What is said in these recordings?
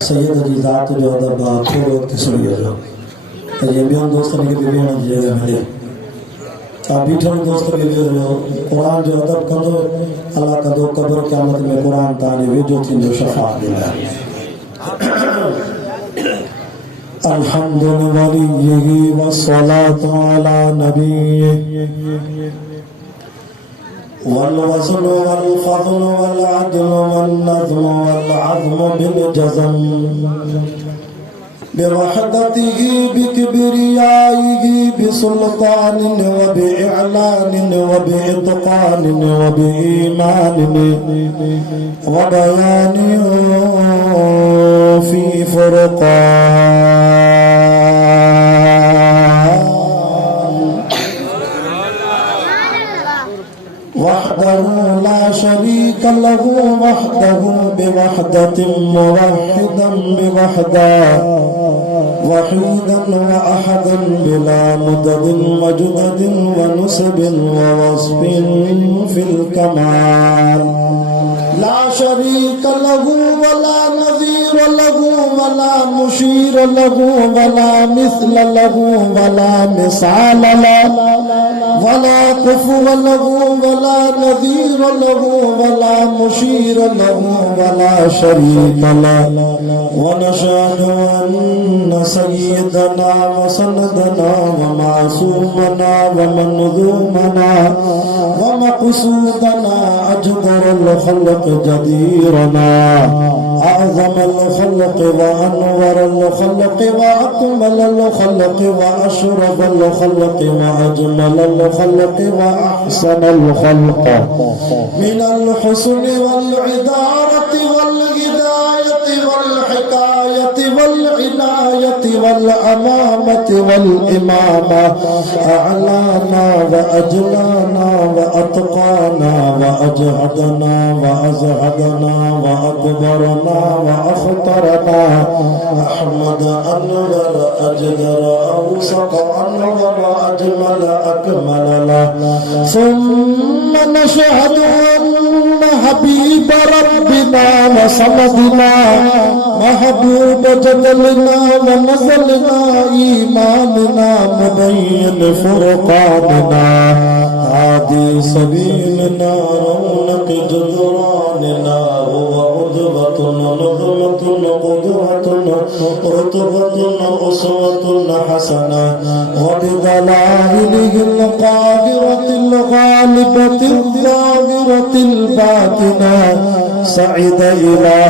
सैयद जी ज़ात जो अदब थोड़ो वक्त सुनिए जो तो ये बियन दोस्त ने के बियन जे मिले आ बीठो दोस्त के लिए जो कुरान जो अदब कंदो अल्लाह कदो कब्र क़यामत में कुरान ताने वेजो थी जो शफाअत दिला अल्हम्दुलिल्लाह वलिय्यि वस्सलातु अला नबिय्यि والوزن والفضل والعدل والنظم والعظم بالجزم بوحدته بكبريائه بسلطان وبإعلان وبإتقان وبإيمان وبيان في فرقان وحده لا شريك له وحده بوحدة موحدا بوحدا وحيدا وأحدا بلا مدد وجدد ونسب ووصف في الكمال لا شريك له ولا نظير له ولا مشير له ولا مثل له ولا مثال له ولا كفو له ولا نذير له ولا مشير له ولا شريك له ونشهد أن سيدنا وسندنا ومعصومنا ومنظومنا ومقصودنا أجدر الخلق جديرنا أعظم الخلق وأنور الخلق وأكمل الخلق وأشرف الخلق وأجمل الخلق وأحسن الخلق من الحسن والعدارة والهداية والحكاية والعناية والأمامة والإمامة أعلانا وأجلانا وأتقانا وأجهدنا وأزهدنا وأكبرنا وأخطرنا أحمد أنور أجدر أوسط أنور أجمل أكمل له ثم نشهد أن حبيب ربنا وصمدنا محبوب جدلنا ونزلنا إيماننا مبين فرقاننا هادي سبيلنا رونق جدراننا هو عدوة نظمة قدوة رتبة أسوة حسنة وبدلائله القاهرة الغالبة الظاهرة الباطنة سعد إلى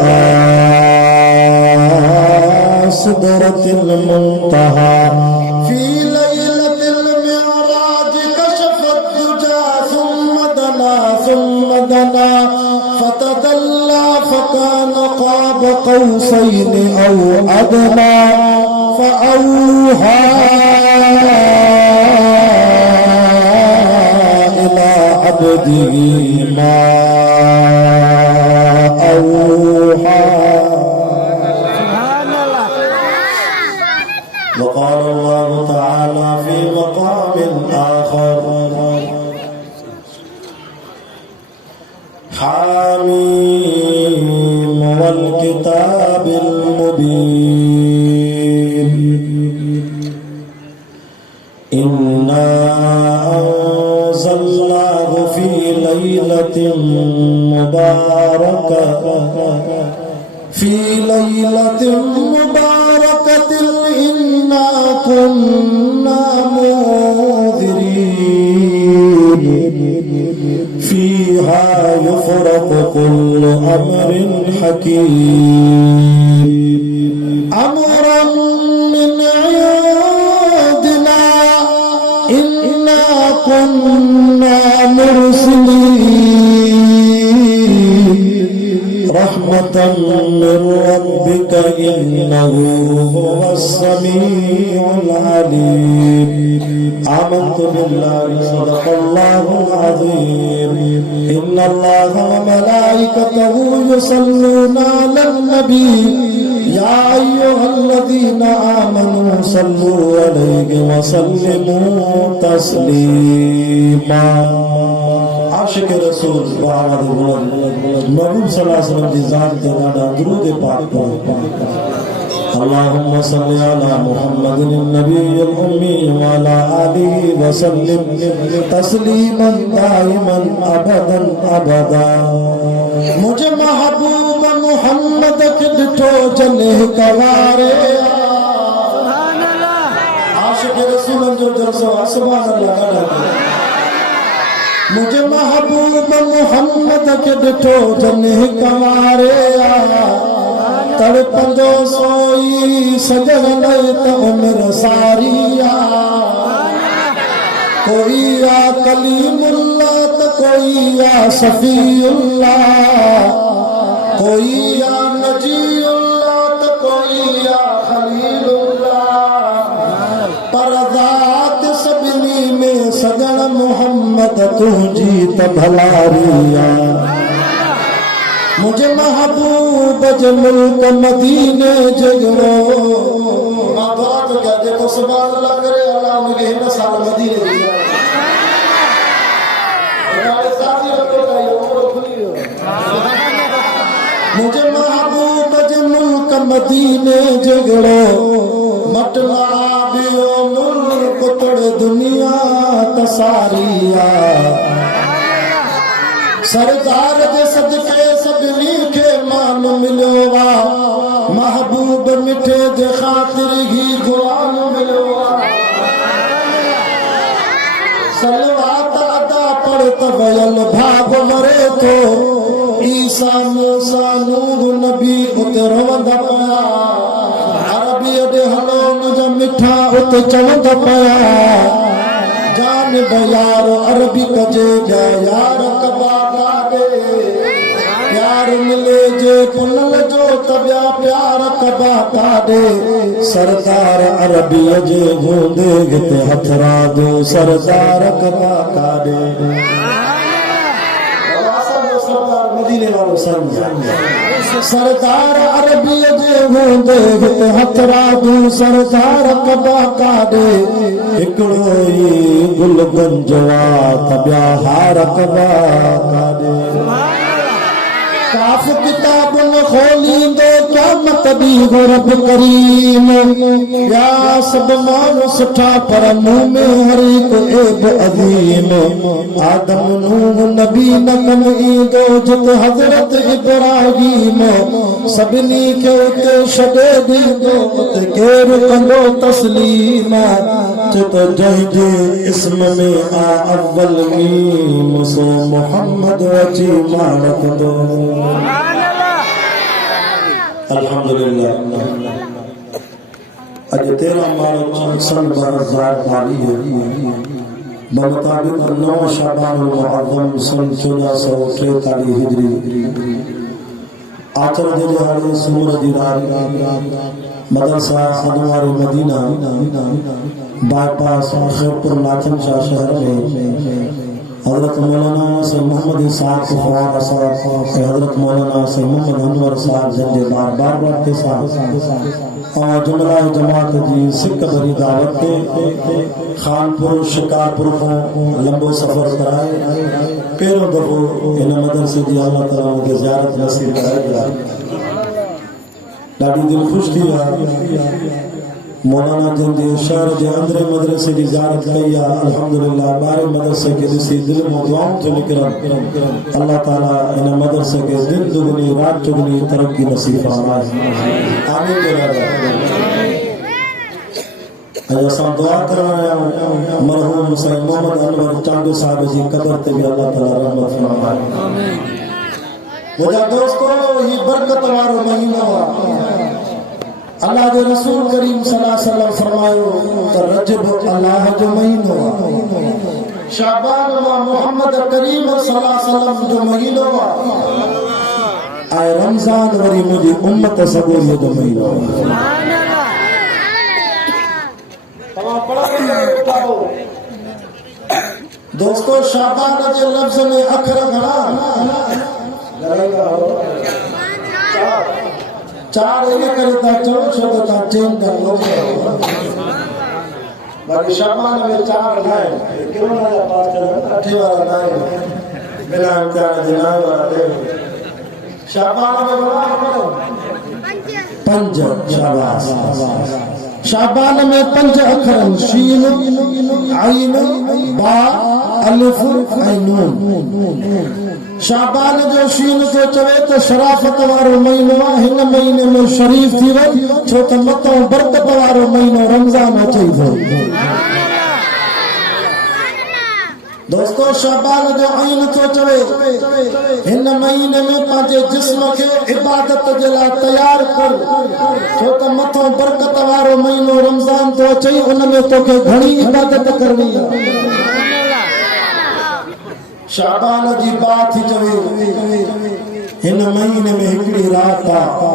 سدرة المنتهى في ليلة المعراج كشف الدجى ثم دنا فتدلى فكان قاب قوسين أو أدنى فأوحى إلى عبده ما أوحى وقال الله تعالى في مقام آخر حاميم والكتاب المبين إنا أنزلناه في ليلة مباركة إنا كنا منذرين فيها يفرق كل أمر حكيم أمرا من عندنا إنا كنا مرسلين رحمة من ربك إنه هو السميع العليم آمنت بالله صدق الله العظيم إن الله وملائكته يصلون على النبي يا أيها الذين آمنوا صلوا عليه وسلموا تسليما आशिक रसूल नबी सल्लल्लाहु अलैहि वसल्लम जी जान ते ॾाढा दुरूद पाक पढ़ो अल्लाहुम्मा सल्लि अला मुहम्मदिन नबिय्यिल उम्मी व अला आलिहि व सल्लिम तस्लीमन दाइमन अबदन अबदा। मुझे महबूब मोहम्मद के डिठो जने कवारे सुभान अल्लाह। आशिक रसूल जो जलसा सुभान अल्लाह। मुझे महबूब मोहम्मद के डिठो जने कवारे तड़पंदो सोई सजन त उम्र सारिया। कोई या कलीमुल्लाह तो कोई या सफीउल्लाह, कोई या नजीउल्लाह तो कोई या खलीलुल्लाह। पर ज़ात सभिनी में सजन मोहम्मद तुझी त भलारिया। मुझे महबूब जे मुल्क मदीने जगरो बात क्या देखो सुभान अल्लाह करे अल्लाह मुझे हिन साल मदीने मुझे महबूब जे मुल्क मदीने जगरो मटला बियो मुल्क तोड़ दुनिया तसारिया। सरदार जे सदके सभिनी खे मान मिलो वा महबूब मिठे जे ख़ातिर ही गुलाम मिलो वा। सलवात अदा पढ़ त वयल भाग मरे तो ईसा मूसा नूह नबी उते रोवंदा पया। अरबी अॾे हलो मुंहिंजा मिठा उते चवंदा पया। जान बयार अरबी कजे जा यार कबा काडे प्यार मिले जे पुनल जो तबिया प्यार कबा काडे। सरदार अरबी जे गूंदे गिते हथरा दो सरदार कबा काडे। मदीने वालों सरदार अरबी जे गूंदे गिते हथरा दो सरदार कबा काडे। हिकिड़ो ई गुल गंजवा तबिया हार कबा काडे। काफ किताब न खोलींदो क़यामत ॾींहुं रब करीम। या सब माण्हू सुठा पर मुंह में हर हिकु ऐब अज़ीम। आदम नूह नबी न कम ईंदो जिते हज़रत इब्राहीम। सभिनी खे उते छॾे ॾींदो उते केरु कंदो तस्लीम। चित जंहिंजे इस्म में आ अव्वल मीम सो मोहम्मद अची माणकंदो। अल्हम्दुलिल्लाह। अज 13 मार्च सन 2022 बमुताबिक 9 शाबान मुअज़्ज़म सन 1443 हिजरी आचर जे दिहाड़े सूरज जी रात मदरसा अनवार मदीना बाईपास खैरपुर नाथन शाह शहर में हजरत मौलाना से मोहम्मद इसाक फवाद साहब हजरत मौलाना से मोहम्मद अनवर साहब जंदे बार के साथ और जुमला जमात जी सिक भरी दावत ते खानपुर शिकारपुर को लंबो सफर कराए। पहिरों दफ़ो इन मदरसे जी अल्लाह ताला के ज़ियारत नसीब कराए। ॾाढी दिल खुश थी मौलाना जंदे शहर जे अंदर मदरसे की ज़ियारत कई। अल्हम्दुलिल्लाह बारे मदरसे के दिसी दिल में दुआओं तो निकरन। अल्लाह ताला इन मदरसे के दिन दुगनी रात चुगनी तरक्की नसीब फरमाए। आमीन जनाब। असां दुआ करण आया मरहूम साईं मोहम्मद अनवर चांदू साहब जी कब्र ते भी अल्लाह ताला रहमत फरमाए। मुझा दोस्तों ही बरकत वारो महीनो अल्लाह के रसूल करीम सल्लल्लाहु अलैहि वसल्लम फरमायो त रजब अल्लाह जो महीनो शाबान व मोहम्मद करीम सल्लल्लाहु अलैहि वसल्लम जो महीनो आए रमजान वरी मुझी उम्मत सबूरियत जो महीनो। सुभान अल्लाह। तमाम पढ़ा दोस्तों शाबान के लफ्ज में अखर घणा चार इन करे ता चलो छो ता चेन कर लो बाकी शाबान में चार है क्यों ना पास कर अठे वाला ना बिना इम्तिहान दिना वाला दे शाबान में बड़ा पंज शाबाश शाबान में पंज अखरन शीन आइन बा अलिफ ऐं नून शाबान जो शीन तो चवे तो शराफत वारो महीनो आहे हिन महीने में शरीफ थी वई छो त मतो बरकत वारो महीनो रमजान अचे थो दोस्तों शाबान जो आइन तो चवे हिन महीने में पांजे जिस्म के इबादत जे लाइ तैयार कर छो त मथो बरकत वारो महीनो रमजान तो अचे उन में तोखे घणी इबादत करनी आहे शाबान जी बात थी चवे हिन महीने में हिकड़ी रात आहे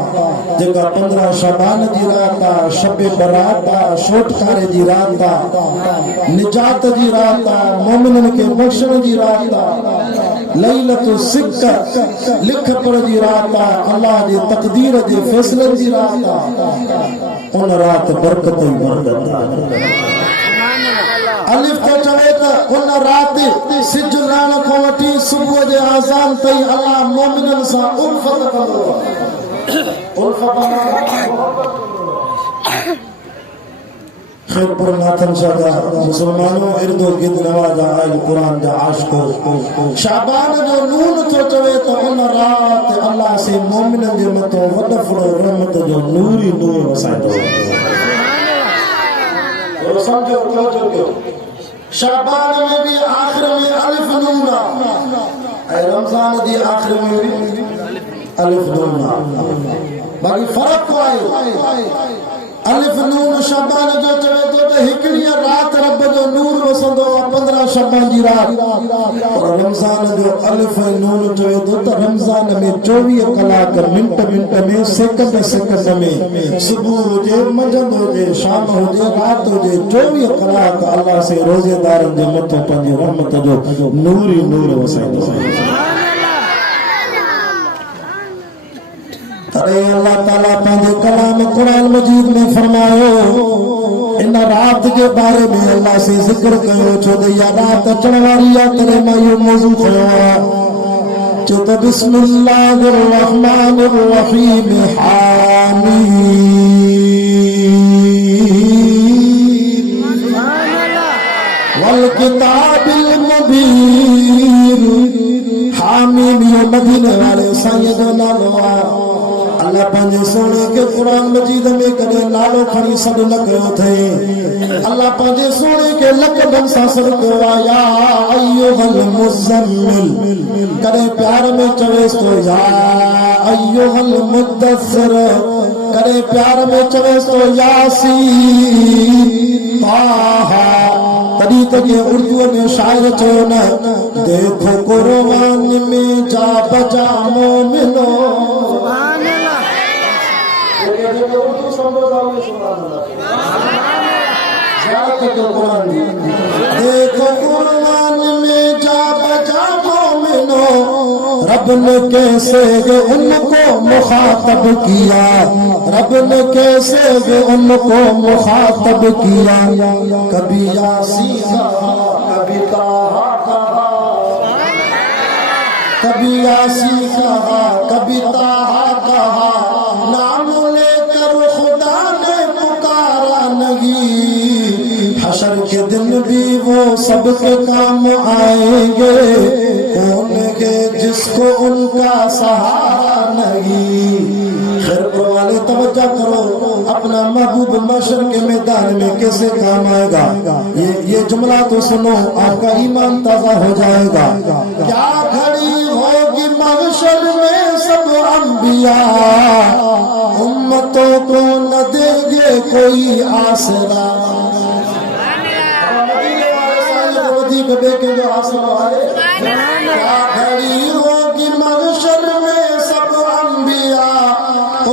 जेका 15 शाबान जी रात आहे शबे बरात आहे छोटकारे जी रात आहे निजात जी रात आहे मोमिनन खे बख्शण जी रात आहे लैलतुल सिक लिख पढ़ जी रात आहे अल्लाह जे तकदीर जे फैसले जी रात आहे उन रात बरकत ही बरकत आहे अलिफ तो चवे त उन रात सिज लाण खां वठी सुबुह जे आज़ान ताईं अल्लाह मोमिनन सां उल्फत कंदो आहे उल्फत खैरपुर नाथन शादा मुसलमानों इर्दो गिर्द नवाजा आयल कुरान जा आशिको शाबान जो नून तो चवे त उन रात अल्लाह से मोमिनन जे मथो वॾो फुड़ो रहमत जो नूर ई नूर वसाईंदो और समझो तो शाबान में भी आखिर में अलिफ नून है रमजान दी आखिर में भी अलिफ नून बाकी फर्क को है अलिफ नून शाबान जो चवे तो हिकड़ी रात रब जो नूर वसंदो 15 शाबान जी रात और रमजान जो अलिफ नून चवे तो रमजान में 24 कलाक मिनट मिनट में सेकंड सेकंड में सुबह हुजे मंझंद हुजे शाम हुजे रात हुजे 24 कलाक अल्लाह से रोजेदारन जे मथो पंहिंजी रहमत जो नूर ही नूर वसाईंदो अरे अल्लाह ताला पंहिंजे कलाम कुरान मजीद में फरमायो इन रात के बारे में अल्लाह से जिक्र कयो छो त या रात अचण वारी आहे तॾहिं मां इहो मौज़ू खयो आहे छो त बिस्मिल्लाहिर रहमानिर रहीम हामीम वल किताबिल मुबीन हामीम यो मदीने वाले साईं जो नालो आहे अल्लाह पंहिंजे सोने के कुरान मजीद में कदे नालो खणी सॾु न कयो थे अल्लाह पंहिंजे सोने के लक़बन सां सॾु कयो आहे या अय्युहल मुज़म्मिल कदे प्यार में चवेस तो या अय्युहल मुद्दस्सिर कदे प्यार में चवेस तो यासीन ताहा तॾहिं त के उर्दू में शायर चयो न देखो कुरान में जा बजा मोमिनो देखो कुरान में जा बजा मोमिनो रब ने कैसे उनको मुखातब किया रब ने कैसे उनको मुखातब किया कभी यासीन कभी ताहा कभी यासीन कहा कभी ताहा कहा नाम लेकर खुदा ने पुकारा नहीं हशर के दिन भी वो सबके काम आएंगे कौन है जिसको उनका सहारा नहीं खैरपुर वाले तवज्जो करो अपना महबूब मशर के मैदान में कैसे काम आएगा ये जुमला तो सुनो आपका ईमान ताजा हो जाएगा क्या घड़ी होगी महशर में सब अंबिया उम्मतों को न देंगे कोई आसरा जो आसरा है क्या घड़ी होगी महशर में सब अंबिया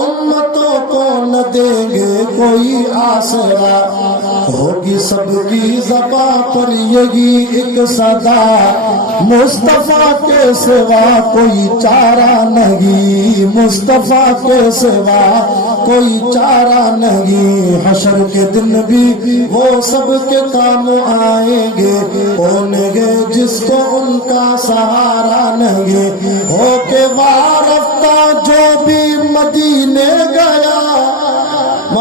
उम्मतों को न देंगे कोई आसरा होगी सबकी ज़बां पर यही एक सदा मुस्तफा के सिवा कोई चारा नहीं मुस्तफा के सिवा कोई चारा नहीं हशर के दिन भी वो सबके काम आएंगे कौन है जिसको उनका सहारा नहीं हो के वारफ्ता जो भी मदीने गया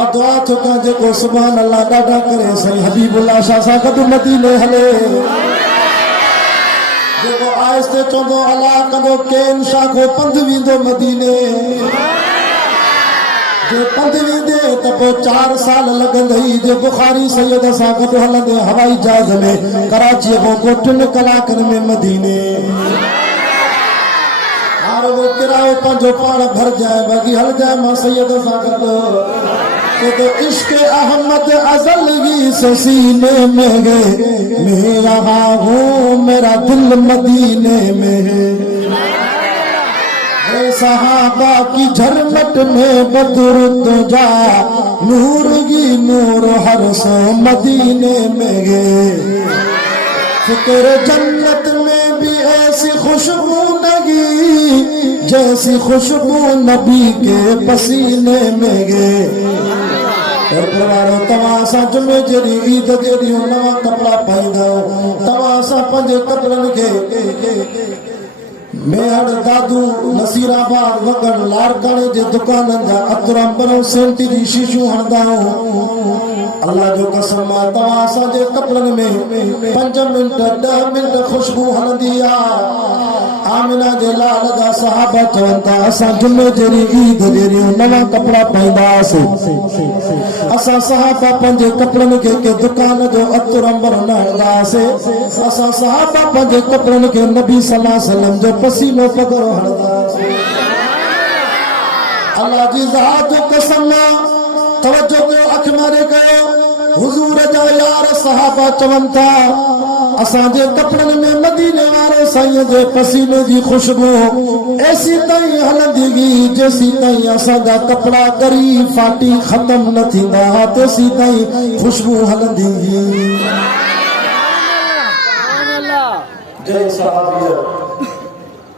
मां दुआ थो कयां जेको सुभान अल्लाह ॾाढा करे साईं हबीबुल्लाह शाह सां गॾु मदीने हले, जेको आहिस्ते चवंदो अल्लाह कंदो केन शाह को पंध वेंदो मदीने, जे पंध वेंदे त पोइ 4 साल लॻंदई, जे बुखारी सैयद सां गॾु हलंदे हवाई जहाज में कराची खां पोइ 3 कलाकनि में मदीने। हाणे वो किरायो पंहिंजो पाण भरजाए बाक़ी हल जाए मां सैयद सां गॾु, तो इश्क अहमद अजलवी से सीने में गए, मैं यहाँ हूँ मेरा दिल मदीने में है, सहाबा की झरमट में बदर तुझा, नूर की नूर हर सो मदीने में गए, फिक्र जन्नत में भी ऐसी खुशबू लगी जैसी खुशबू नबी के पसीने में गए। और परिवारों तव्हां सां जुमे जहिड़ी ईद जहिड़ी नवां कपिड़ा पाईंदा, तव्हां सां पंहिंजे कपिड़नि खे मेहर दादू नसीराबाद वगड़ लारकाने जे दुकाननि जा अतर अंबर सेंट जी शीशूं हणंदा। अल्लाह जो कसम मां तव्हां असांजे कपिड़नि में 5 मिंट 10 मिंट खुशबू हलंदी आहे। आमिना जे लाल जा सहाबा चवनि था असां जुमे जहिड़ी ईद जहिड़ी नवां कपिड़ा पाईंदासीं, असां सहाबा पंहिंजे कपिड़नि खे के दुकान जो अतर अंबर न हणंदासीं, असां सहाबा पंहिंजे कपिड़नि खे नबी सल्लल्लाहु अलैहि वसल्लम जो पसीनो पगड़ो हणंदासीं। अल्लाह जी ज़ात जो कसम तवज्जो कयो, अख मारे कयो, हुजूर जा यार सहाबा चवनि था असांजे कपिड़नि में मदीने वारे साईं जे पसीने जी खुशबू ऐसी ताईं हलंदी हुई जेसी ताईं असांजा कपिड़ा ॻरी फाटी ख़तम न थींदा तेसी ताईं खुशबू हलंदी हुई। जय सहाबी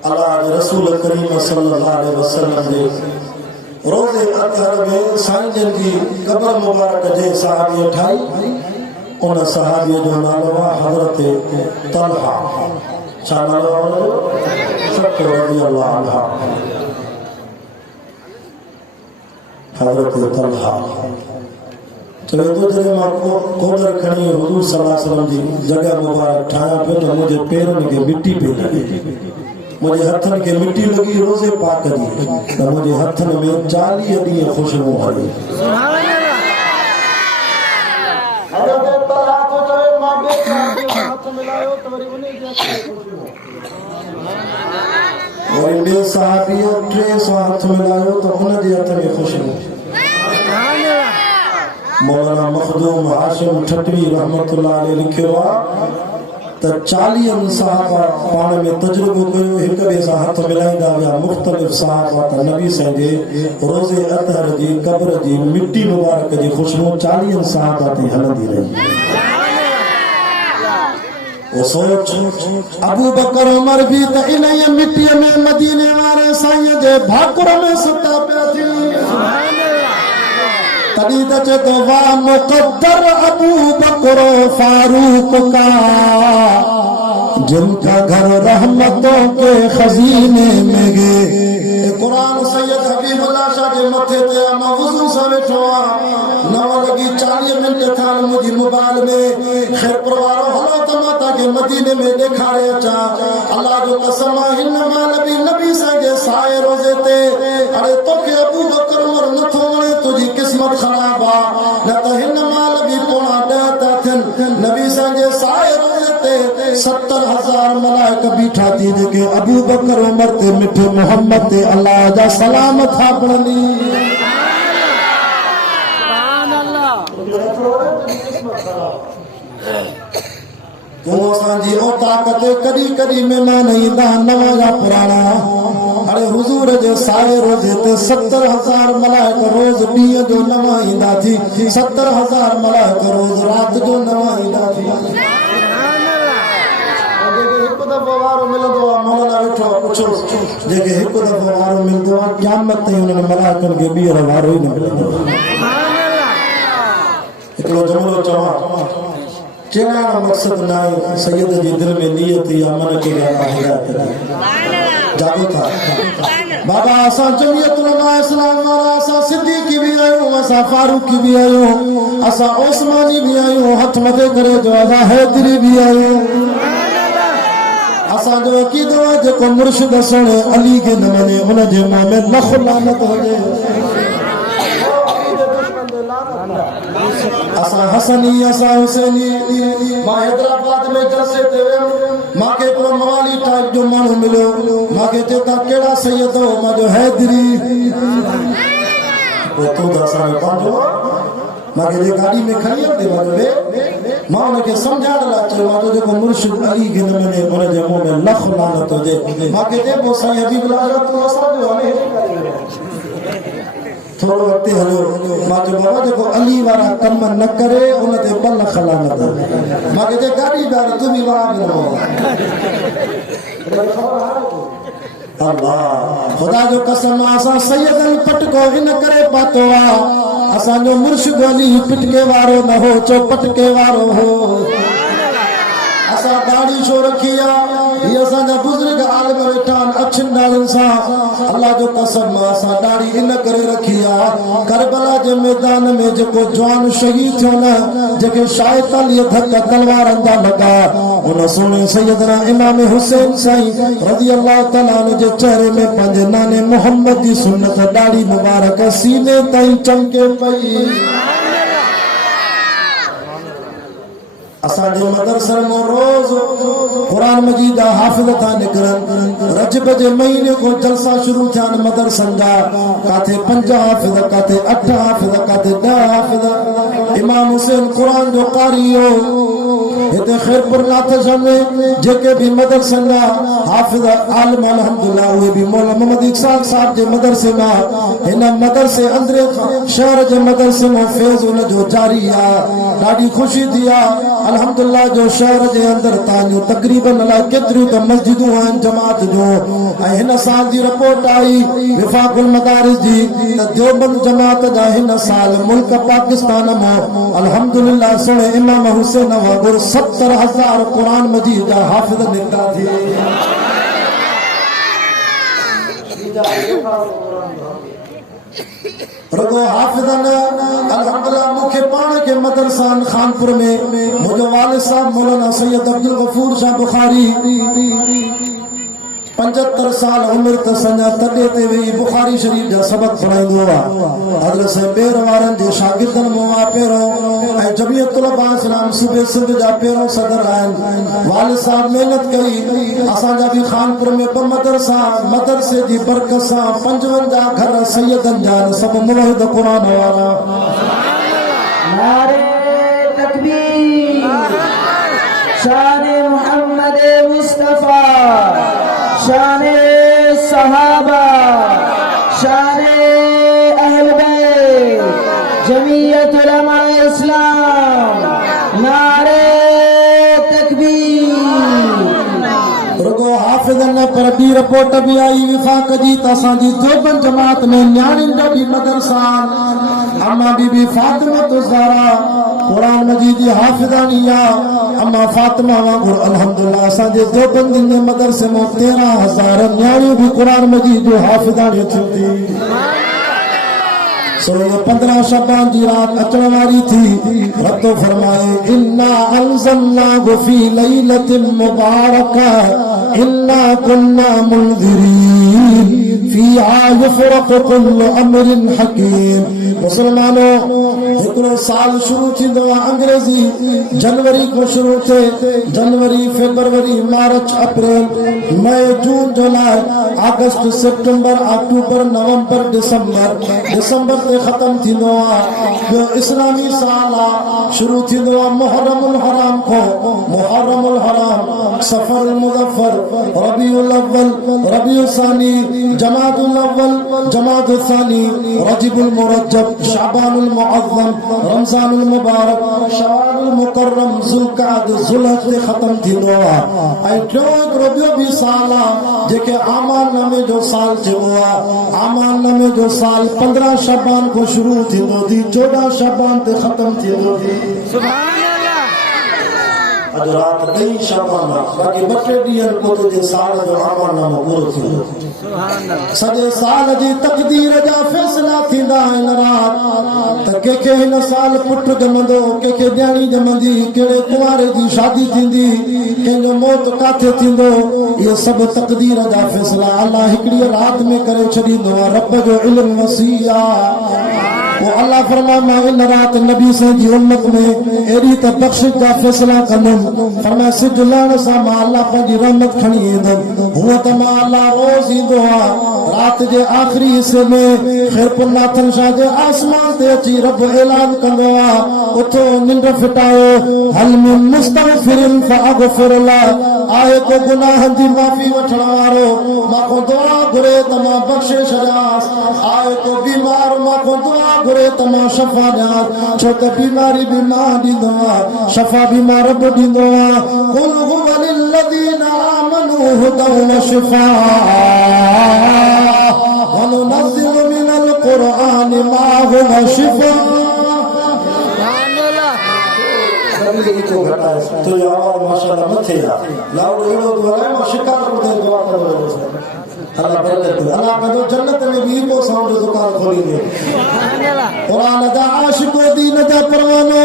अल्लाह जे रसूल करीम सल्लल्लाहु अलैहि वसल्लम जे रोज़े अतहर में साईं जन जी कब्र मुबारक जे सहाबी ठाही, उन सहाबी जो नालो आहे हज़रत तलहा। छा नालो आहे? रज़ियल्लाहु अन्हा, हज़रत तलहा। चवे तो जॾहिं मां कोदर खणी हुज़ूर सल्लल्लाहु अलैहि वसल्लम जी जॻह मुबारक ठाहियां पियो त मुंहिंजे पेरनि खे मिटी पई लॻे, मुझे हथन के मिट्टी लगी रोजे पाक दी, तो मुझे हथन में 40 ॾींहं खुशबू आई। और ॿिए सहाबी 300 हथ मिलायो तो उनजे हथ में खुशबू। मौलाना मखदूम हाशिम ठटवी रहमतुल्लाह अलैहि लिखियो आहे त 40 सहाबा पाण में तजुर्बो कयो, हिक ॿिए सां हथ मिलाईंदा विया। मुख़्तलिफ़ सहाबा त नबी साईं जे रोज़े अतहर जी कब्र जी मिट्टी मुबारक जी खुशबू 40 सहाबा ते हलंदी रही। वो सोच अबू बकर उमर भी त इन मिट्टी में मदीने वारे साईं जे भाकुर में सुता पिया थी। तॾहिं त चए तो वाह मुक़द्दर अबू बकर फारूक का, जिनका घर रहमतों के खजीने में गए। कुरान सैयद हबीबुल्लाह शाह जे मथे ते मां वुज़ू सां वेठो आहियां, 9 लॻी 40 मिंट थिया मुंहिंजी मोबाइल में। ख़ैर परवारो हलो त मां तव्हांखे मदीने में ॾेखारे अचां। अल्लाह जो कसम हिन महिल बि नबी साईं जे साए रोज़े ते अरे तोखे अबू बकर उमर नथो वणे, तुंहिंजी क़िस्मत ख़राब आहे, न त हिन महिल बि 9:15 था थियनि। नबी साईं जे साए रोज़े ते 70,000 मलाइक बीठा थी जेके अबू बकर उमर ते मिठे मोहम्मद ते अल्लाह जा सलाम था पढ़नि। क्यों असांजी औताक ते कॾहिं कॾहिं महिमान ईंदा नवां या पुराणा। अरे हुजूर जे साए रोज़े ते 70,000 मलाइक रोज़ ॾींहं जो नवां ईंदा थी, 70,000 मलाइक रोज़ राति जो नवां ईंदा थी। हिकु दफ़ो वारो मिलंदो आहे मौलाना वेठो पुछो, जेके हिकु दफ़ो वारो मिलंदो आहे क़यामत ताईं उन्हनि मलाइकनि खे ॿीहर वारो ई न मिलंदो। हिकिड़ो जुमिलो चवां, चवण मक़सद न आहे सैयद जी दिल में नियत या मन खे हिदायत जागो था। बाबा असां जमीयत उलमा इस्लाम वारा असां सिद्दीकी भी आहियूं, असां फारूकी भी आहियूं, असां उस्मानी भी आहियूं, हथ मथे करे जो असां हैदरी भी आहियूं। असां जो अक़ीदो आहे जेको मुर्शिद सोणे अली खे न मञे उन जे मुंहं में लख लानत हुजे। असां हसनी असां हुसैनी। मां हैदराबाद में जलसे ते वियुमि, मूंखे हिकिड़ो मवाली टाइप जो माण्हू मिलियो, मूंखे चेता कहिड़ा सैयद हो, मां जो हैदरी। तूं त असांजो पंहिंजो, मूंखे जे गाॾी में खणी अचे मां हुनखे सम्झाइण लाइ चयो, मां जेको मुर्शिद अली खे न मञे उन जे मुंहं में लख लानत हुजे। मूंखे चइबो साईं हबीबुल्लाह तूं असांजो हाणे थोड़ो अॻिते हलो। मां चयो बाबा जेको अली वारा कम न करे उन ते ॿ लख लानत। मूंखे चए गाॾी ॾाढी तूं बि वाह बि अल्लाह ख़ुदा जो कसम असां सैयदन पटको इन करे पातो आहे, असांजो मुर्शिद अली पिटके वारो न हो, चो पटके वारो हो। असां दाढ़ी छो रखी आहे, ये असांजा बुजुर्ग आलिम वेठा आहिनि अछिन ॾाढ़ियुनि सां। अल्लाह जो कसम असां दाढ़ी इन करे रखी आहे, करबला जे मैदान में जेको जवान शहीद थियो न, जेके 46 धक तलवारनि जा लॻा, उन सोने सैयदना इमाम हुसैन साईं रज़ी अल्लाह तआला अन्हु जे चेहरे में पंहिंजे नाने मोहम्मद जी सुन्नत दाढ़ी मुबारक सीने ताईं चमके पई। असांजे मदरसे में रोज कुरान मजीद जा हाफ़िज़ था निकिरनि। रजब जे महीने को जलसा शुरू थिया आहिनि मदरसनि जा, काथे 5 हाफ़िज़, काथे 8 हाफ़िज़, काथे 10 हाफ़िज़। इमाम हुसैन कुरान जो कारी हो। हिते खैरपुर नाथश में जेके भी मदरसनि जा हाफ़िज़ आलिम अल्हम्दुलिल्लाह उहे भी मौला मोहम्मद इकसाल साहब जे मदरसे मां, हिन मदरसे अंदरे शहर जे मदरसे में फैज़ उन जो जारी आहे। ॾाढी ख़ुशी थी आहे अल्हम्दुलिल्लाह जो शहर जे अंदर तालियूं तक़रीबन अलाए केतिरियूं त मस्जिदूं आहिनि जमात जो। ऐं हिन साल जी रिपोर्ट आई विफाकुल मदारिस जी त देवबंद जमात जा हिन साल मुल्क पाकिस्तान में अल्हम्दुलिल्लाह सुणे इमाम हुसैन वांगुरु 70,000 कुरान मजीद जा हाफ़िज़ निकिता थी। रुगो हाफ़िज़न अल्हम्दुलिल्लाह मूंखे पाण खे मदरसान खानपुर में मुंहिंजो वालिद साहब मौलाना सैयद अब्दुल गफूर शाह बुखारी 75 साल उम्र त सञा तॾे ते वेही बुखारी शरीफ़ जा सबक पढ़ाईंदो आहे। हज़रत साईं ॿेर वारनि जे शागिर्दनि मां पहिरों ऐं जमीयत उलमा इस्लाम सूबे सिंध जा पहिरों सदर आहिनि। वालिद साहब महिनत कई, असांजा बि खानपुर में 2 मदरसा, मदरसे जी बरकत सां 55 घर सैयदनि जा सभु मुवहिद क़ुरान वारा। नारे तकबीर, शान मोहम्मद मुस्तफा, शान सहाबा, शान अहल बैत, जमीयत उलमा इस्लाम। नारे तकबीर। रुगो हाफ़िज़न पर ॿी रिपोर्ट भी आई विफाक जी त असांजी देवबंद जमात में न्याणियुनि जा बि मदरसा आहिनि। अम्मा बीबी फातिमा ज़हरा कुरान मजीद जी हाफ़िज़ानी आहे। अम्मा फातिमा वांगुरु अल्हम्दुलिल्लाह असांजे देवबंद जे मदरसे में 13,000 न्याणियूं भी कुरान मजीद जो हाफ़िज़ानी थियूं थी। सो 15 शबान जी रात अचण वारी थी। रब फरमाए इन्ना अंज़लनाहु फी लैलतिन मुबारका इन्ना कुन्ना मुनज़िरीन फीहा युफ़रक़ु कुल्लु अमरिन हकीम। मुसलमानों हिकिड़ो साल शुरू थींदो आहे अंग्रेज़ी जनवरी को शुरू थिए, जनवरी फरवरी मार्च अप्रैल मई जून जुलाई अगस्त सितंबर अक्टूबर नवंबर दिसंबर ते खत्म थींदो आहे। ॿियो इस्लामी साल आहे शुरू थींदो आहे मुहर्रमुल हराम को, मुहर्रमुल हराम, सफरुल मुज़फ़्फ़र, रबीउल अव्वल, रबीउल सानी, जमादुल अव्वल, जमादुल सानी, रजबुल मुरज्जब, शाबानुल मुअज़्ज़म, रमज़ानुल मुबारक, शवालुल मुकर्रम, ज़ुल्क़ाद, ज़ुल्हज ते खत्म थींदो आहे। ऐं टियों ॿियो बि साल आहे जेके आमान नामे जो साल चइबो आहे। आमान नामे जो साल 15 शबान को शुरू थी 14 शबान ते खत्म थी। सुभान अल्लाह। नारे तकबीर, शान मोहम्मद मुस्तफा, शान अहल बैत, जमीयत उलमा इस्लाम। नारे तकबीर। रुगो हाफ़िज़न पर ॿी रिपोर्ट भी आई विफाक जी त असांजी देवबंद जमात में न्याणियुनि जा बि मदरसा आहिनि। अम्मा बीबी फातिमा ज़हरा कुरान मजीद जी हाफ़िज़ानी आहे। हज़रत साईं ॿेर वारनि जे शागिर्दनि मां पहिरों ऐं जमीयत उलमा इस्लाम सूबे सिंध जा पहिरों सदर आहिनि। वालिद साहब महिनत कई, असांजा बि खानपुर में 2 मदरसा, मदरसे जी बरकत सां 55 घर सैयदनि जा सभु मुवहिद क़ुरान वारा। अज रात ॾही शाबान बाक़ी ॿ टे ॾींहं पोइ तुंहिंजे साल जो आमानामो पूरो थींदो सॼे साल जी तक़दीर जा फ़ैसिला थींदा आहिनि रात त कंहिंखे हिन साल पुट ॼमंदो कंहिंखे ॼाणी ॼमंदी कहिड़े कुंवारे जी शादी थींदी कंहिंजो मौत काथे थींदो इहे सभु तक़दीर जा फ़ैसिला अलाह हिकिड़ी रात में करे छॾींदो आहे रब जो इल्मु वसीअ आहे वो अल्लाह फरमाए मां इन रात नबी से जी उम्मत में एड़ी त बख्शिश जा फैसला कंदुम फरमाए सिज लहण सां मां अल्लाह पंहिंजी रहमत खणी ईंदुम हुअं त मां अल्लाह रोज़ ईंदो आहे रात जे आख़िरी हिसे में ख़ैरपुर नाथन शाह जे आसमान ते अची रब ऐलान कंदो आहे उथो निंड फिटायो हल में मुस्तगफिरिन फअगफिर लह आहे को गुनाहनि जी माफ़ी वठण वारो मां को दुआ घुरे त मां बख़्शे छॾियांसि आहे को बीमार मां को दुआ घुरे त मां शफ़ा ॾियां छो त बीमारी बि मां ॾींदो आहियां शफ़ा बि मां रब ॾींदो आहियां कुल हुव लिल्लज़ीना आमनू हुदन व शिफ़ाअ व नुनज़्ज़िलु मिनल क़ुरआनि मा हुव शिफ़ाअ तो आवाज माशाल्लाह मथे लाउड एड़ो दुआ है मां शिकार को दुआ करो अल्लाह बरकत अल्लाह कदो जन्नत में भी को साउंड दुकान खोली दे कुरान दा आशिक दीन दा परवानो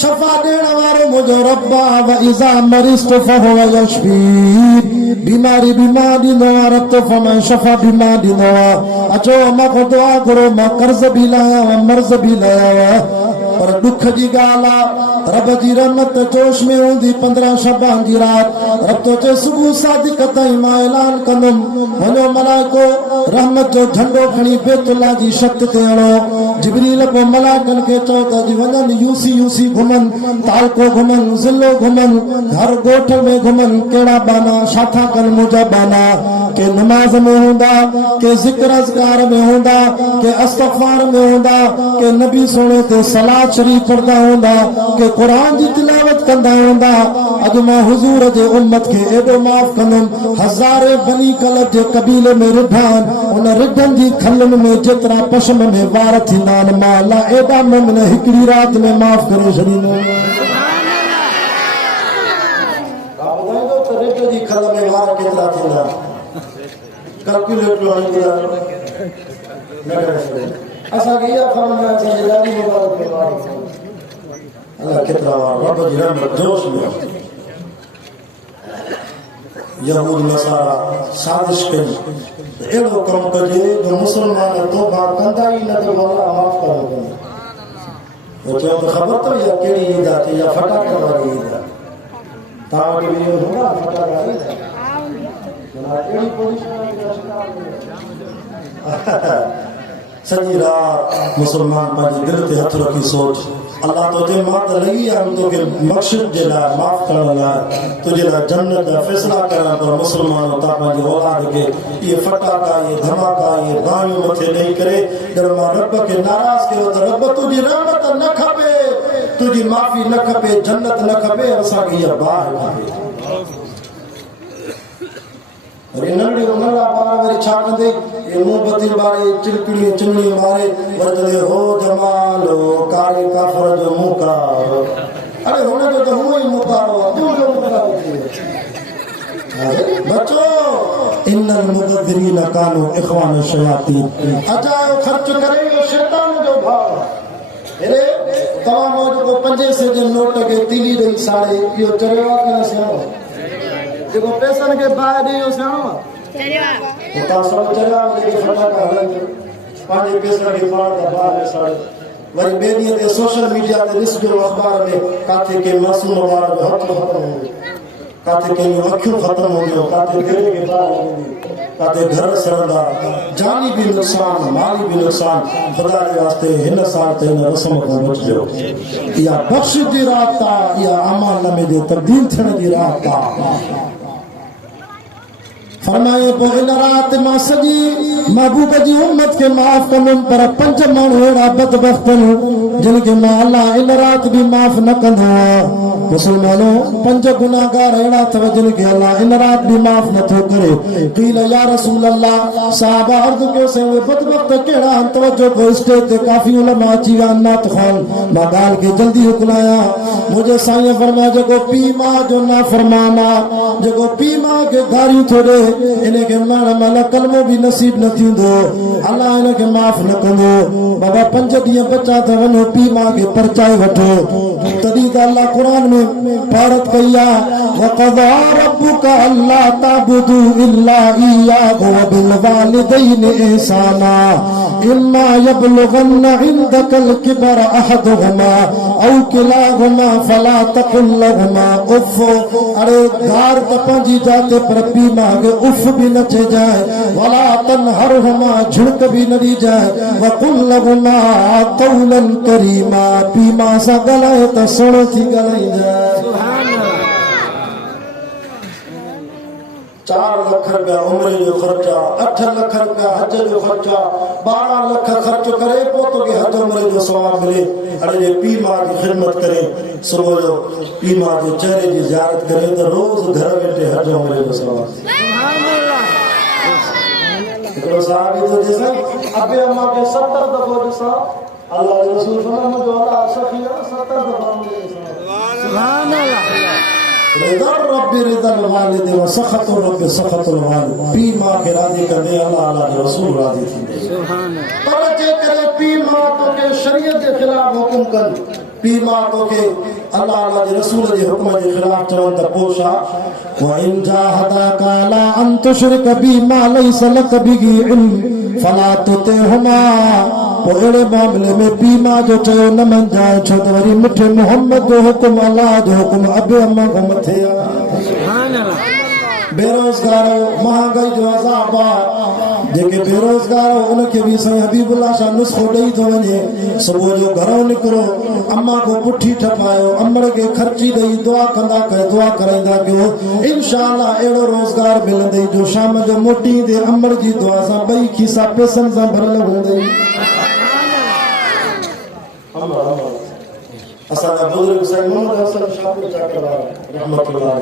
शफा देण वारो मुझो रब्बा व इज़ा मरिस्त फहुव यशफी बीमारी बीमारी नो रत फमन शफा बीमारी नो अचो मां को दुआ करो मां कर्ज भी लाया मर्ज भी लाया पर दुख जी गाला रब जी रहमत जोश में हूंदी 15 शबान जी रात रब तो चे सुबह सादिक ताईं मां ऐलान कंदुम वञो मलाइको रहमत जो झंडो खणी बैतुल्लाह जी छत ते अणो जिब्रील को मलाइकन खे चओ त जी वञनि यूसी घुमन तालको घुमन ज़िलो घुमन हर ॻोठ में घुमन कहिड़ा बाना छा था कनि मुंहिंजा बाना के नमाज में हूंदा के ज़िक्र अज़कार में हूंदा के इस्तग़फ़ार में हूंदा के नबी सोने ते सलात शरीफ पढ़दा हूंदा के कुरान जी तिलावत कंदा हूंदा अॼु मां हुज़ूर जे उम्मत खे एॾो माफ़ कंदुमि हज़ारे बनी कलब जे कबीले में रिढान उन रिढनि जी खलनि में जेतिरा पशम में वार थींदा आहिनि मां अलाह एॾा मोमिन हिकिड़ी राति में माफ़ करे छॾींदो रिढ जी खल में वार केतिरा थींदा कैलकुलेट असांखे इहा ख़बर न असांजी ॾाढी मुबारक अल्लाह केतिरा रब जी रहमत जोश में यहूद नसारा साज़िश कई अहिड़ो कमु कजे जो मुस्लमान तौबा कंदा ई न त अल्लाह माफ़ करे वो चयो त ख़बर अथव इहा कहिड़ी ईद आहे इहा फटाका वारी ईद आहे तव्हां वटि बि इहो हूंदा फटाका ईद अहिड़ी पोज़ीशन सॼी राति मुसलमान पंहिंजे दिलि ते हथ रखी सोच अल्लाह तुंहिंजे मां त लही आयुमि तोखे बख़्शिश जे लाइ माफ़ करण लाइ तुंहिंजे लाइ जन्नत जा फ़ैसिला करण पर मुसलमान तव्हां पंहिंजी औलाद खे इहे फटाका इहे धमाका इहे बाणियूं मथे ॾेई करे ॼण मां रब खे नाराज़ कयो त रब तुंहिंजी रहमत न खपे तुंहिंजी माफ़ी न खपे जन्नत न खपे असांखे इहा बाहि खपे नंढी नंढा ॿार वरी छा कंदे मोमबती ॿारे चिड़किड़ी चिमड़ी मारे वरतले हो जमालो कारे काफ़र जो मुकार अरे हुनजो त हुओ ई मुकारो तुंहिंजो मुकारो बचो इन्नल मुबद्दिरीन कानू इख़वान शयातीन अजायो ख़र्च करे शैतान जो भाउ अरे तव्हां मुंहिंजो को 5 से जे नोट खे तीली ॾेई साड़े इहो चरियो आहे न सियाणो जेको पैसनि खे बाहि ॾे इहो सियाणो आहे तव्हां सभु चरिया जेके फटाका हलनि पंहिंजे पैसनि खे पाण था बाहि ॾे साड़े वरी ॿिए ॾींहं ते सोशल मीडिया ते ॾिसजो अख़बार में काथे कंहिं मासूम ॿार जो हथु ख़तमु हूंदो काथे कंहिंजूं अखियूं ख़तमु हूंदियूं काथे दिलि खे बाहि लॻंदी काथे घर सड़ंदा जानी बि नुक़सान माली बि नुक़सान ख़ुदा जे वास्ते हिन साल ते हिन रस्म खां बचिजो इहा बख़्शिश जी राति आहे इहा अमालनामे जे तब्दील थियण जी राति आहे फरमाए पोइ इन राति मां सॼी महबूब जी उम्मत खे माफ़ कंदुमि पर 5 माण्हू अहिड़ा बदबख़्त आहिनि जिन खे मां अलाह इन राति बि माफ़ न कंदो आहियां मुसलमानो 5 गुनाहगार अहिड़ा अथव जिन खे अलाह इन राति बि माफ़ नथो करे क़ील या रसूल अल्लाह साहबा अर्ज़ कयोसीं उहे बदबख़्त कहिड़ा आहिनि तवजो को स्टेज ते काफ़ी उलमा अची विया नात ख़ान मां ॻाल्हि खे जल्दी हुकुलायां मुझे साईं फरमाया जो पी मां जो ना फरमाना जो पी मां के गारियूं थोड़े इनके माना माला कलमो भी नसीब न थींदो अल्लाह इनके माफ न कंदो बाबा 5 ॾींहं बचा त वञो पी मां के परचाए वठो तॾहिं त अल्लाह कुरान में भारत कई आहे वक़ज़ा रब्बुका अल्ला ताबुदू इल्ला इय्याहु व बिल वालिदैनि ihsana इम्मा यबलुगन्ना इंदकल किबर अहदुहुमा औ किलाहुमा फला तकुल लहुमा उफ अरे गार त पंहिंजी जाते पर पी मां के उफ भी न थे जाए वला तनहरहुमा झुक भी न दी जाए वकुल लहुमा कौलन करीमा पी मां सां ॻाल्हाए त सुणो थी ॻाल्हाई जाए 4 लाख रुपया उम्र जो खर्चा 8 लाख रुपया हज जो खर्चा 12 लाख खर्च करे पोतो के हज उम्र जो सवाब मिले अरे ये पी मां की खिदमत करे सुबह जो पी मां जो चेहरे की ज़ियारत करे तो रोज घर बैठे हज उम्र जो सवाब सुभान अल्लाह तो साहब तो जैसे अबे अम्मा के 70 दफा जैसा अल्लाह के रसूल फरमाया जो अल्लाह सफिया 70 दफा सुभान अल्लाह रिदा रब्बी रिदल वालिद व सखत रब्बी सखतुल वालिद पी मां के राजी करने अल्लाह के रसूल राजी थी सुभान अल्लाह पर जे करे पी मां तो के शरीयत के खिलाफ हुकुम कर पी मां तो के अल्लाह के रसूल के हुक्म के खिलाफ चवन त पोशा व इन जाहदाका ला अन तुशरिक बी मा लैस लक बिही इल्म फला तुतिहुमा पोड़े मामले में पी मां जो चयो न मन जाए छो तो वरी मिठे मोहम्मद जो हुक्म अल्लाह जो हुक्म अबे अम्मा को मथे सुभान अल्लाह बेरोजगार महंगाई जो अज़ाब जेके बेरोजगार उनके भी साईं हबीबुल्लाह शाह नुस्खो ॾेई थो वञे सुबुह जो घरों निकिरो अम्मा को पुठी ठपायो अमड़ के खर्ची ॾेई दुआ कंदा कयो दुआ कराईंदा कयो इंशाअल्लाह अहिड़ो रोजगार मिलंदई जो शाम जो मोटी ईंदे अमड़ जी दुआ सां 2 खीसा पैसनि सां भरियल हूंदई असांजा बुजुर्ग साईं मोहम्मद हसन शाह चाकरा रहमतुल्लाह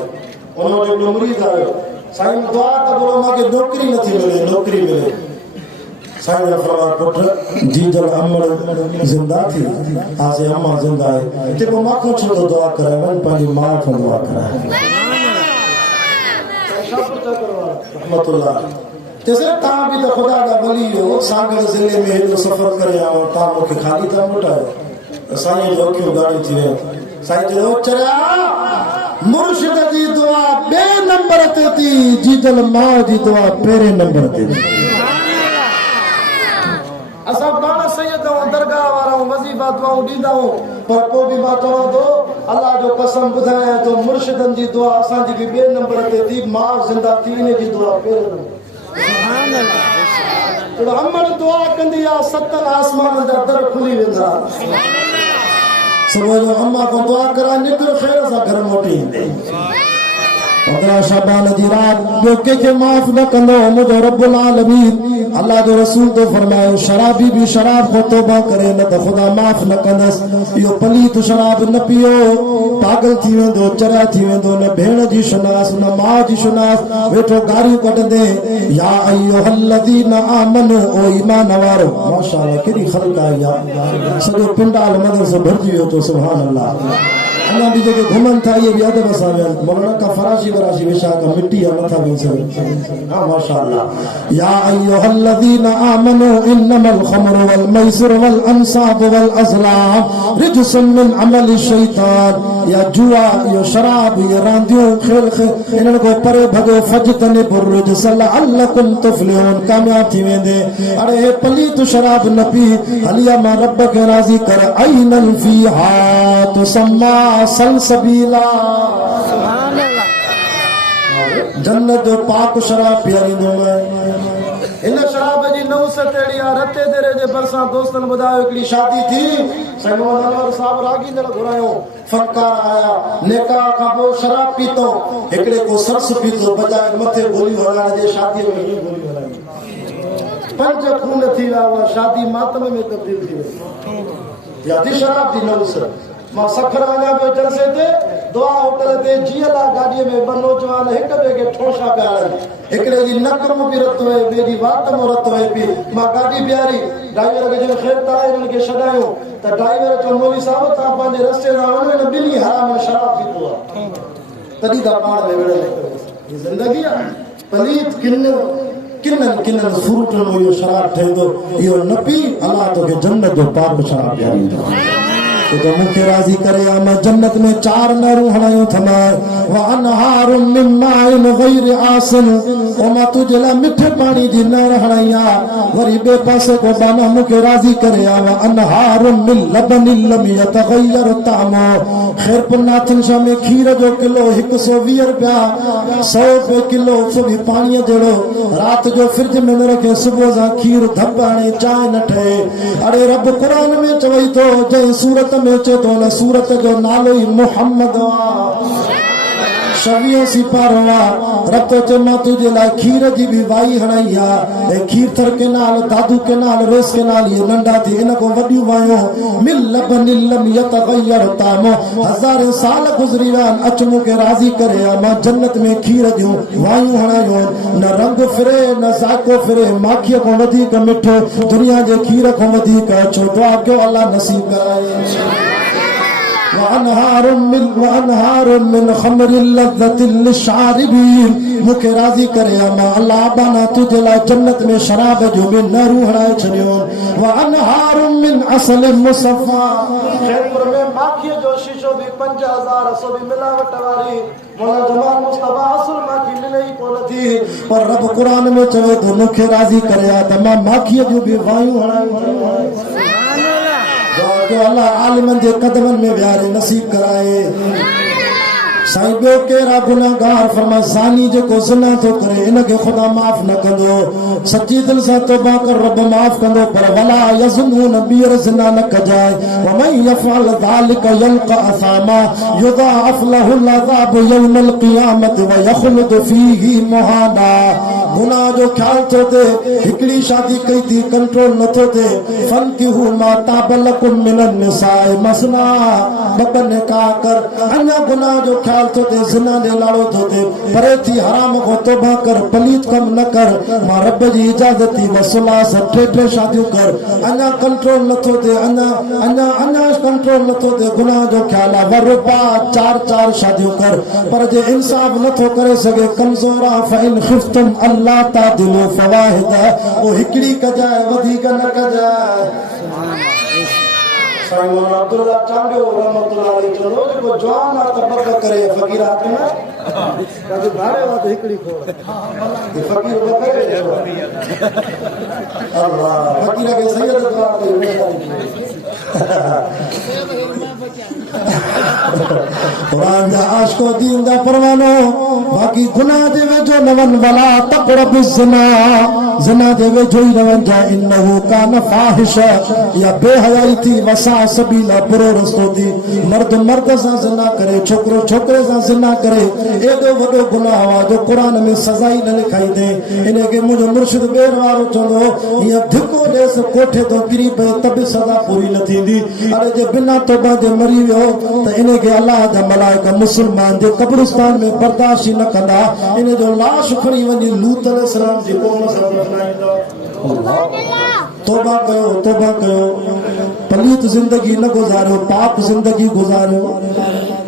उन्होंने एक मुरीद आयो साईं दुआ त बोलो माके नौकरी नथी मिले नौकरी मिले साईं ने फरमाया पुट जीजल अमड़ जिंदा थी आसे अम्मा जिंदा है ते को माखो छो दुआ करे वन पानी मां को दुआ करे रहमतुल्लाह जैसे ता भी तो खुदा दा वली हो सागर जिले में हेॾो सफर करे आओ ता मुखे खाली त मोटायो साईं जो क्यों गाड़ी थी साईं जो चरिया मुर्शिद जी दुआ बे नंबर ते थी जीतल मां जी दुआ पहिरे नंबर ते असा पाण सैयद दरगाह वारा वजीफा दुआऊं ॾींदा पर को भी मां चवां थो अल्लाह जो कसम ॿुधायां तो मुर्शिदन जी दुआ असांजी भी बे नंबर ते थी मां जिंदा थी इन जी दुआ पहिरे नंबर सुभान अल्लाह तो अमर दुआ कंदी आ 7 आसमान जा दर खुली वेंदा सुबह जो अम्मा को दुआ करा निकर खैर सा घर मोटी ईंदे 15 शाबान जी रात जो के माफ न कंदो मुझे रब्बुल आलमीन अल्लाह जो रसूल तो फरमायो शराबी भी शराब को तौबा करे न तो खुदा माफ न कंदस यो पलीत शराब न पियो पागल थी वेंदो चरिया थी वेंदो न भेण जी सुनास न मां जी सुनास वेठो गारियूं कढंदे या अय्युहल्लज़ीना आमनू ओ ईमान वारो माशाअल्लाह केड़ी ख़ल्क़ आई आहे सॼो पिंडाल मदरसो भरजी वियो तो सुभान अल्लाह अल्लाह भी जो घुमन था ये भी अदब सां मौलाना का फराशी वराशी विशा का मिट्टी या नथा भी से हां माशाअल्लाह या अय्युहल्लज़ीना आमनू इन्नमल खमरु वल मैसिरु वल अंसाब वल अज़लाम रिजसुम मिन अमलि शैतान या जुआ यो शराब ये रांदियों खेल इन्हनि को परे भगो फजतनिबुर रिजस लअल्लकुम तुफ्लिहून कामयाब थी वेंदे अरे हे पलीत शराब न पी हलिया मां रब के राजी कर ऐनल फीहा तुसम्मा सलसबीला सुभान अल्लाह जन्नत जो पाक शराब पियारींदो मैं इन शराब जी नौस तेड़ी आ रते तेरे जे बरसा दोस्तन बुधायो एकड़ी शादी थी सैयद अनवर साहब रागींदड़ घुरायो फनकार आया नेका का वो शराब पीतो एकड़े को सरस पीतो बजाए मथे गोली हलाने जे शादी में ही गोली हलाई 5 खून थी वा शादी मातम में तब्दील थी वई या दी शराब दी नौस मां सखर वञा पियो जलसे ते दुआ होटल ते जीअला गाॾीअ में 2 नौजवान हिक ॿिए खे ठोशा पिया हलनि हिकिड़े जी नक में बि रत वहे ॿिए जी वात में रत वहे पई मां गाॾी बीहारी ड्राइवर खे जो ख़ैर ताए उन खे छॾायो त ड्राइवर चयो मौलवी साहब तव्हां पंहिंजे रस्ते सां वञो न ॿिली हराम में शराब पीतो आहे तॾहिं त पाण में विढ़ियल ही ज़िंदगी आहे पलीत किन फ्रूटनि में इहो शराब ठहंदो इहो न पी अलाह तोखे जन्नत जो पाक शराब ॾियारींदो तो मुखे राजी करे मैं जन्नत में 4 नहरूं हणायूं थमा व अनहारुम मिन माइन गैर आसिन ओ मां तुझे ला मिठे पानी जी नहर हणाया वरी बे पासे को बाना मुखे राजी करे व अनहारुम मिन लबन लम यतगयर तामो खैरपुरनाथन शाह में खीर जो किलो 120 रुपया 100 रुपए किलो सुबह पानी जड़ो रात जो फ्रिज में न रखे सुबह सा खीर धप आने चाय न ठहे अरे रब कुरान में चवई तो जय सूरत में चे तो न सूरत जो नालो ही मोहम्मद शवीअ सिपारवा रब तो चे मां तुझे ला खीर जी भी वाई हणाई ए खीर थर के नाल दादू के नाल रेस के नाल ये नंढा थी इन को वडियो वायो मिल लबन लम यतगयर तामो 1000 साल गुजरी वन अचमो के राजी करे मां जन्नत में खीर जो वायू हणायो न रंग फिरे न जाको फिरे माखिया को वधी का मिठो दुनिया जे खीर को वधी का छो दुआ क्यों अल्लाह नसीब कराए वअनहार मिन खमर लज़्ज़त लिशारिबीन मुखे राजी करे मां अल्लाह बाना तुझे ला जन्नत में शराब जो में नहरूं हणाए छड़ियो वअनहार मिन असल मुसफ़ा खैरपुर में माखी जो शीशो भी 5000 सो भी मिलावट वाली मौला जमाल मुस्तफा असल माखी मिले ही कोन थी पर रब कुरान में चवे तो मुखे राजी करे त मां माखी जो भी वायू हणाए जो अल्लाह आलिमन जे कदमन में विहारे नसीब कराए साईं बे केरा गुनाहगार फरमा ज़ानी जो को ज़िना तो करे इन के खुदा माफ न कंदो सच्ची दिल से तौबा कर रब माफ कंदो पर वला यज़ुनून बीर ज़िना न कजाए व मन यफ़अल ज़ालिका यल्क़ा असामा युदाअफ लहु अज़ाब यौमल क़ियामत व यख़लुद फीही मुहाना गुनाह जो ख्याल तो दे हिकड़ी शादी कई थी कंट्रोल न तो दे फन की हु मा ताबलकुम मिनन निसाए मसना बकने का कर अन्य गुनाह जो ख्याल तो दे जिना दे लाड़ो तो दे परे थी हराम को तौबा कर पलीत कम न कर मां रब जी इजाजत थी वसला सब ठे शादियों कर अन्य कंट्रोल न तो दे अन्य कंट्रोल न तो दे गुनाह जो ख्याल वरपा 4 शादियों कर पर जे इंसाफ न तो करे सके कमजोरा फइन खिफ्तुम अल्लाह तादिलु फवाहिद ओ हिकड़ी कजाए वधी का न कजाए साईं मौलाना अब्दुल्ला चांडियो रहमतुल्लाह अलैहि चलो जो जवान आ त बक करे फकीर हाथ में कभी भारे बात हिकड़ी खोड़ ये फकीर बकरे अल्लाह फकीर के सैयद दुआ दे कुरान दा आशिको दीन दा परवानो बाकी गुनाह दे वेजो नवन वला तक़रबु ज़िना दे वेजो ही नवन जा इन्नहु कान फाहिशा या बेहयाई थी वसा सबीला बुरो रस्तो दी मर्द सां ज़िना करे छोकरे सां ज़िना करे एडो वडो गुनाह वा जो कुरान में सज़ा ही न लिखाई दे इने के मुझो मुर्शिद बेर वारो चंदो ये धिको देस कोठे तो गिरी पे तब सज़ा पूरी न थींदी अरे जे बिना तौबा दे मरी वियो त इने के अल्लाह दा मलाइका मुसलमान जे कब्रिस्तान में बर्दाश्त न कंदा इने जो लाश खणी वनी लूत अलैहिस्सलाम जी कौम सां तौबा कयो पलीत जिंदगी न गुजारो पाक जिंदगी गुजारो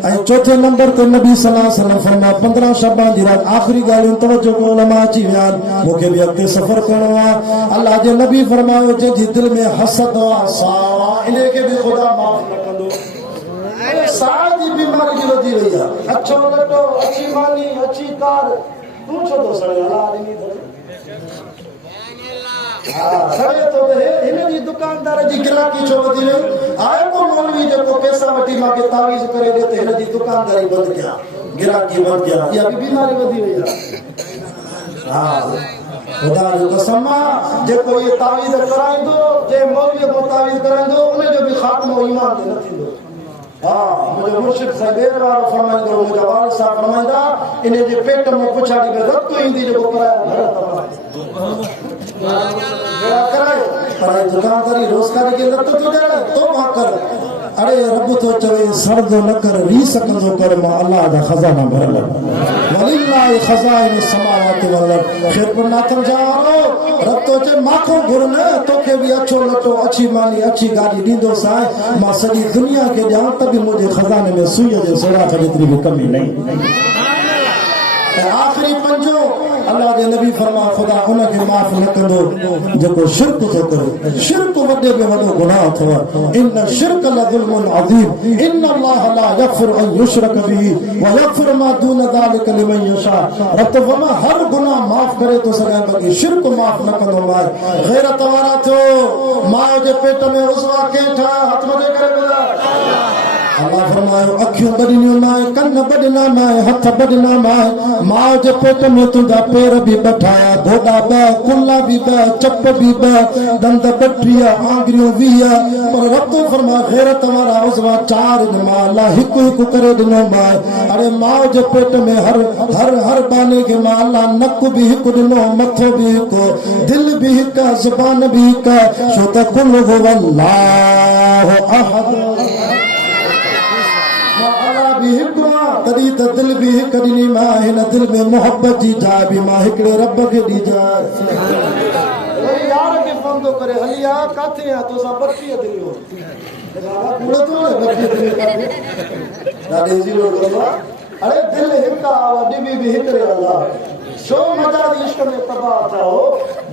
ऐं चौथे नंबर ते नबी सल्लल्लाहु अलैहि वसल्लम फरमा 15 शबान दी रात आखिरी गालियों तवज्जो को उलमा अची विया मूंखे भी अॻिते सफ़र करणो आहे अल्लाह जे नबी फरमायो जंहिंजी दिल में हसद आ सावा इने के भी खुदा माफ न कंदो साह जी बीमारी जी वधी वई आहे अछो लटो अछी मानी अछी कार तू छो तो सड़े अल्लाह ॾिनी सड़े तो इन जी दुकानदार जी गिराकी छो वधी वई आए को मौलवी जो पैसा वठी मांखे तावीज़ करे दे त इन जी दुकानदारी बंद किया गिराकी बंद किया या बीमारी वधी वई आहे हां खुदा जो कसम जेको ये तावीज़ कराइंदो जे मौलवी को तावीज़ कराइंदो उन जो भी खात्मो ईमान न थींदो मुझे मुर्शिद साहब वारो फरमाइंदो मुझे वाल साहब फरमाइंदा इन जे पेट में पुछाड़ी में रत ईंदी जो कराया बेड़ा कराए पर दुकानदारी रोजगारी के लत तो दे तौबा कर अरे रब तो चवे सर्द न कर री सकंदो कर मां अल्लाह दा खजाना भरल वली वलिल्लाहि खज़ाइनु समावाति वल अर्द। खैर पर नाथन जारो रब तो चे माखो घुरन तोखे भी अच्छो लटो अच्छी माली अच्छी गाड़ी दींदो साए मां सॼी दुनिया के ॼाण त भी मुझे खजाने में सुई जे सोराख जेतरी भी कमी नहीं। आखिरी पंजो अल्लाह के नबी फरमा खुदा उनके माफ न कंदो जेको शिरक तो करे। शिरक वडे में वडो गुनाह अथव। इन शिरक लज़ुल्मुन अज़ीम इन अल्लाह ला यग़फिरु अन युशरक बिही व यग़फिरु मा दून ज़ालिका लिमन यशा। रब तो फरमा हर गुनाह माफ करे तो सके बाकी शिरक माफ न कंदो। माए गैरत वारा थियो मां जे पेट में उसवा के ठा हाथ मथे करे बोला अल्लाह फरमायो अखियों बदिनियो नाए कन बदना नाए हथ बदना नाए मां जे पेट में तुझा पैर भी बैठाया धोड़ा बा कुल्ला भी बा चप भी बा दंद बट्टिया आंगरियों विया पर रब तो फरमा गैरत वाला उसवा चार मां अल्लाह हिकु हिकु करे दिनो मां। अरे मां जे पेट में हर हर हर बाने के मां अल्लाह नक भी हिकु दिनो मथो भी हिकु दिल भी हिकु जुबान भी हिकु छो त कुल हुवल्लाहु अहद भी हिकड़ा तदी त दिल भी हिकड़ी मां हिन दिल में मोहब्बत जी जा भी मां हिकड़े रब के दी जा। अरे यार के फोन तो करे हलिया काथे आ तो सा बच्ची दिल हो दादा पूरा तो बच्ची दिल का दादी जी लोग अरे दिल हिकड़ा वडी भी हिकड़े अल्लाह शो मजा इश्क में तबाह था हो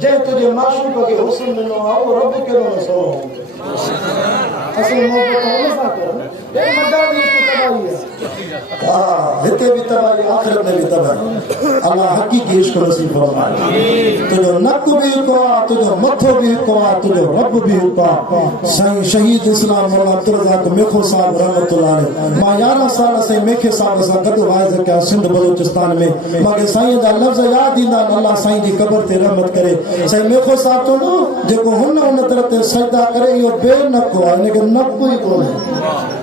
जे तुझे माशूक के हुस्न मिलो आओ रब के नो सो असल मोहब्बत हो ना कर ये मजा इश्क तबाही है। हिते भी तबाही आखिरत में भी तबाही अल्लाह हकीकी इश्क नसीब फरमाए। तुझो नक भी को तुझो मथो भी को तुझो रब भी को सही शहीद इस्लाम मौला अब्दुर्रज़ाक मेखो साहब रहमतुल्लाह अलैह मां 11 साल से मेखे साहब सा गद वाइज के सिंध बलूचिस्तान में मागे साईं जा लफ्ज याद इंदा अल्लाह साईं दी कब्र ते रहमत करे। साईं मेखो साहब तो नो जेको हुन तरह ते सजदा करे यो बेनक हो ने के नक ही कोने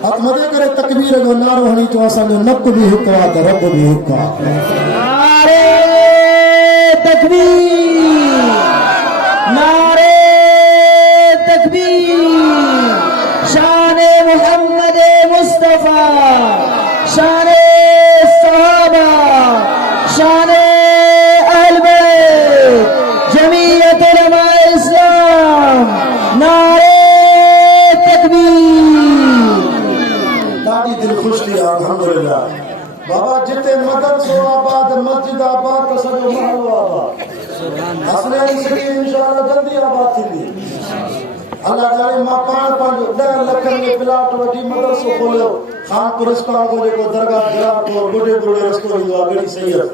हथ मदे करे तकबीर जो नारो हणी तो असा जो नक भी हिकु आ त रब भी हिकु आ। नारे तकबीर नारे तकबीर शान मोहम्मद मुस्तफा शान सहाबा शान अहल बैत जमीयत उलमा इस्लाम नारे तकबीर। दादी दिल खुश थी अल्हम्दुलिल्लाह बाबा जिते मदरसो आबाद मस्जिद आबाद तो सजो महल आबाद हसनैन सिटी इंशाअल्लाह जल्दी आबाद थींदी। अल्लाह जाने मां पाण पाण 10 लख में प्लाट वठी मदरसो खोलियो खानपुर इस्कान को जेको दरगाह गिरा तो बुढ़े बुढ़े रस्तो ईंदो गड़ी सैयद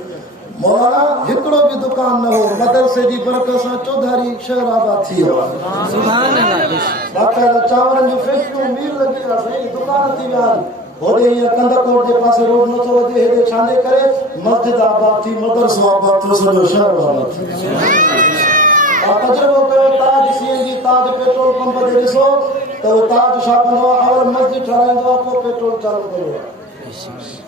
मौलाना हिकड़ो भी दुकान न हो मदरसे जी बरकत से चौधारी शहर आबाद थी सुभान अल्लाह। बाकायदा चावरन जो फैक्ट्री मील लगी आ सही दुकान थी यार होदे ये कंदकोट जे पासे रोड न तो वदे हेदे छाने करे मस्जिद आबाद थी मदरसो आबाद तो सजो शहर आबाद थी। और तजुर्बो कयो ताज सीएनजी ताज पेट्रोल पंप ते ॾिसो त वो ताज छा कंदो आहे अवल मस्जिद ठाराईंदो आहे पोइ पेट्रोल चालू कंदो आहे।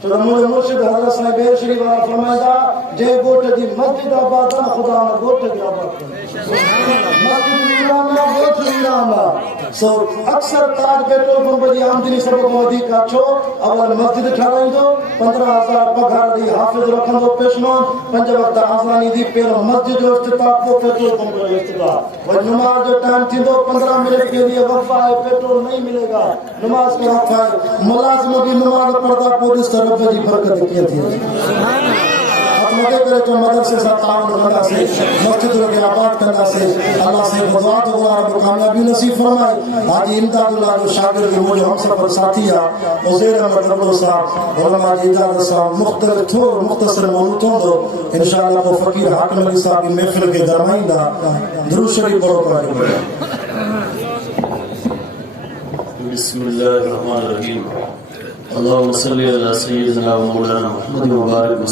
तो मुझे मुर्शिद हज़रत साईं बेर शरीफ वाला फरमाइंदा जे गोट जी मस्जिद आबाद आहे खुदा न गोट के आबाद मस्जिद वीरान गोट वीरान सो अक्सर ताज पेट्रोल पंप जी आमदनी सब को वधीक छो अवल मस्जिद ठाराईंदो 15000 पगार दी हाफिज रखंदो पेशनो 5 वक्त आज़ानी दी पहिरों मस्जिद जो इफ्तिताह पोइ पेट्रोल पंप जो इफ्तिताह वह नमाज जो टाइम थींदो 15 मिनट के लिए वक्फा है पेट्रोल नहीं मिलेगा नमाज का वक्फा है मुलाजिम भी नमाज पढ़ता पोइ इस तरफ जी बरकत किए थी मदे करे तो मदरसे से ताउन करना से मस्जिद के आबाद करना से अल्लाह से दुआ तो रब कामयाबी नसीब फरमाए। हाजी इमदादुल्लाह जो शागिर्द मुझे हम सब साथी आ उज़ैर अहमद गब्रो साहब उलमा जी इजाजत साहब मुख्तलिफ थो मुख्तसर मौजूद हो इंशाअल्लाह को फकीर हाकिम अली साहब की महफिल के दरमाइंदा दुरूद शरीफ पढ़ो पढ़ो। बिस्मिल्लाहिर्रहमानिर्रहीम अल्लाहुम्मा सल्ली अला सय्यिदिना व मौलाना मुहम्मद व बारिक